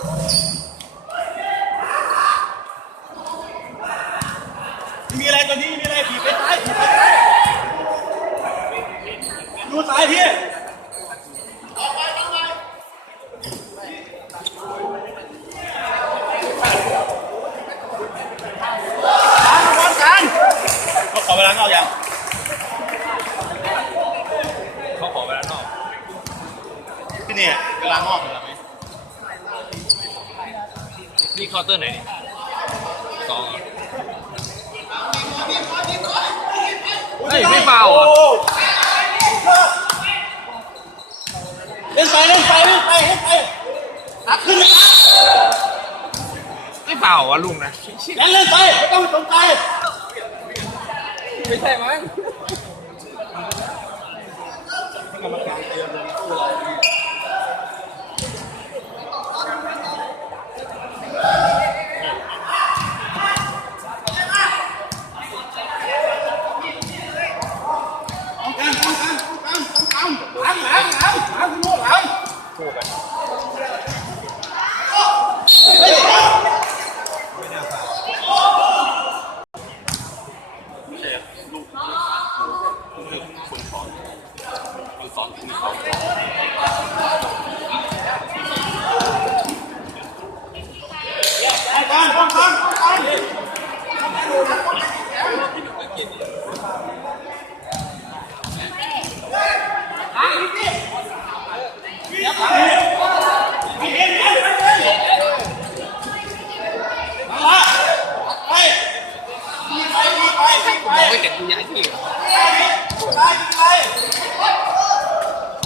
มีอะไรตัวนี้มีอะไรผีไปซ้ายผีไปซ้ายดูซ้ายพี่ทางบอลกันเขาขอเวลานอกยังเขาขอเวลานอกที่นี่เวลานอกเวลาไหม นี่เคาน์เตอร์ไหนนี่สองเหรอเฮ้ยไม่เบาอะเล่นไปเล่นไปเล่นไปเล่นไปตัดขึ้นนะไม่เบาอะลุงนะเล่นเล่นไปไม่ต้องสนใจไม่ใช่มั้งการต้องการต้องการต้องการหลังหลังหลังหลังคุณโน่หลังต้องการต้องการต้องการ ไปเองไปเองมาไปมีไปมีไปมีไปไม่เห็นกูย้าที่เหรอไปไป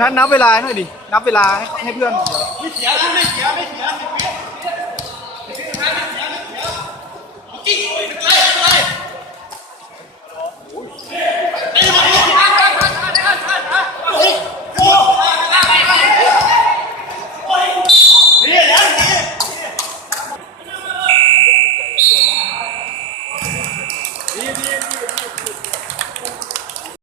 นับนับเวลาให้หน่อยดิ นับเวลาให้ให้เพื่อน ไม่เสียไม่เสียไม่เสียดีดี